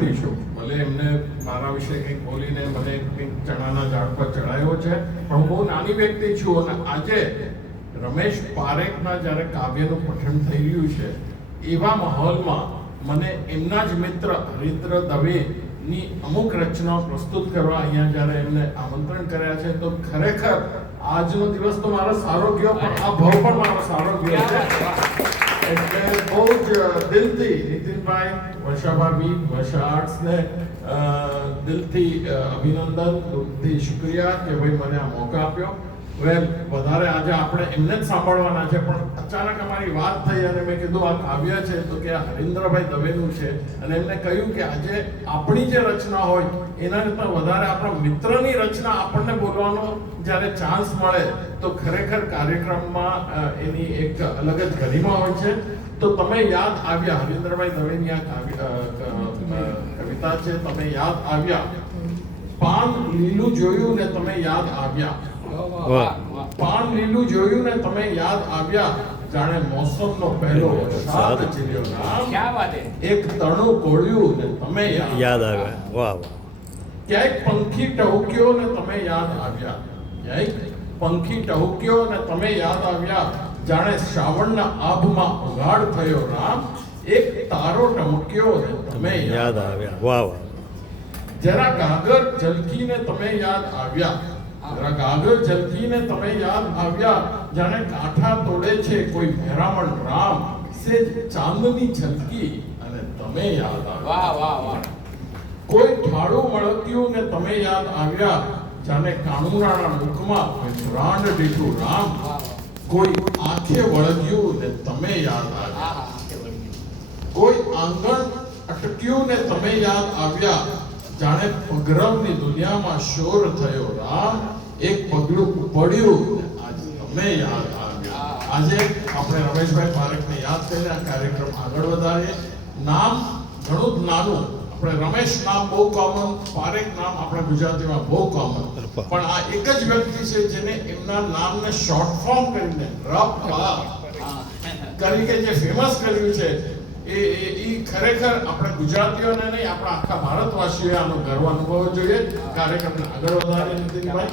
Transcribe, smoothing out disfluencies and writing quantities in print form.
વ્યક્તિ છું, ભલે એમને મારા વિશે કંઈક બોલીને મને કંઈક ચણાના ઝાડ પર ચડાયો છે, પણ હું બહુ નાની વ્યક્તિ છું. અને આજે રમેશ પારેખના જ્યારે કાવ્યનું પઠન થઈ રહ્યું છે એવા માહોલમાં મને એમના જ મિત્ર હરિન્દ્ર દવેની અમુક રચનાઓ પ્રસ્તુત કરવા અહીંયા જ્યારે એમને આમંત્રણ કર્યા છે, તો ખરેખર આજનો દિવસ તો મારો સારો ગયો, પણ આ ભાવ પણ મારો સારો ગયો છે. એટલે બહુ જ દિલથી નીતિનભાઈ, વર્ષાભાભી, વર્ષા આર્ટ્સને દિલથી અભિનંદન, દિલથી શુક્રિયા કે ભાઈ મને આ મોકો આપ્યો. વેલ, વધારે આજે આપણે એમને જ સાંભળવાના છે, પણ અચાનક અમારી વાત થઈ અને મેં કીધું આ કાવ્ય છે તો કે આ હરિન્દ્રભાઈ દવેનું છે, અને એમને કહ્યું કે આજે આપણી જે રચના હોય એના કરતાં વધારે આપણા મિત્રની રચના આપણને બોલવાનો જ્યારે ચાન્સ મળે તો ખરેખર કાર્યક્રમમાં એની એક અલગ જ ગરિમા હોય છે. તો તમે યાદ આવ્યા, હરિન્દ્રભાઈ દવેની આ કવિતા છે, તમે યાદ આવ્યા. પાન લીલું જોયું ને તમે યાદ આવ્યા. પાન લીલું જોયું ને તમે યાદ આવ્યા, જાણે મોસમનો પહેલો વરસાદ ચીલ્યો નામ. એક તણું કોળ્યું ને તમે યાદ આવ્યા. વાહ વાહ. ક્યાંક પંખી ટહુક્યો ને તમે યાદ આવ્યા. ક્યાંક પંખી ટહુક્યો ને તમે યાદ આવ્યા, જાણે શ્રાવણના આભમાં ઉઘાડ થયો રામ. એક તારો ટમક્યો ને તમે યાદ આવ્યા. વાહ વાહ. જરા ગાગર ઝલકીને તમે યાદ આવ્યા. જરા ગાગર ઝલકીને તમે યાદ આવ્યા, જાણે કાંઠા તોડે છે કોઈ મહેરામણ રામ. સેજ ચાંદની ઝલકી અને તમે યાદ આવ્યા. વાહ વાહ વાહ. કોઈ ઠાડું મળક્યું ને તમે યાદ આવ્યા, જાણે કાણુરાના મુખમાં કોઈ બ્રાંડ દીઠું રામ. કોઈ આંખે વળગ્યું ને તમે યાદ આવ્યા. કોઈ આંગણ અટક્યું ને તમે યાદ આવ્યા, જાણે પગરવની દુનિયામાં શોર થયો રામ. એક પગલું પડ્યું ને આજે તમે યાદ આવ્યા. આજે આપણે રમેશભાઈ પારેખને યાદ કરીને આ કાર્યક્રમ આગળ વધારીએ. નામ ઘણું જ નાનું, આપણે રમેશ નામ બહુ કોમન, પારેખ નામ આપણા ગુજરાતીમાં બહુ કોમન, પણ આ એક જ વ્યક્તિ છે જેને એમના નામને શોર્ટ ફોર્મ કરીને કરીને જે ફેમસ કર્યું છે એ ખરેખર આપણે ગુજરાતીઓને નહીં, આપણા આખા ભારતવાસીઓએ આનો ગર્વ અનુભવવો જોઈએ. કાર્યક્રમને આગળ વધારીએ નીતિનભાઈ.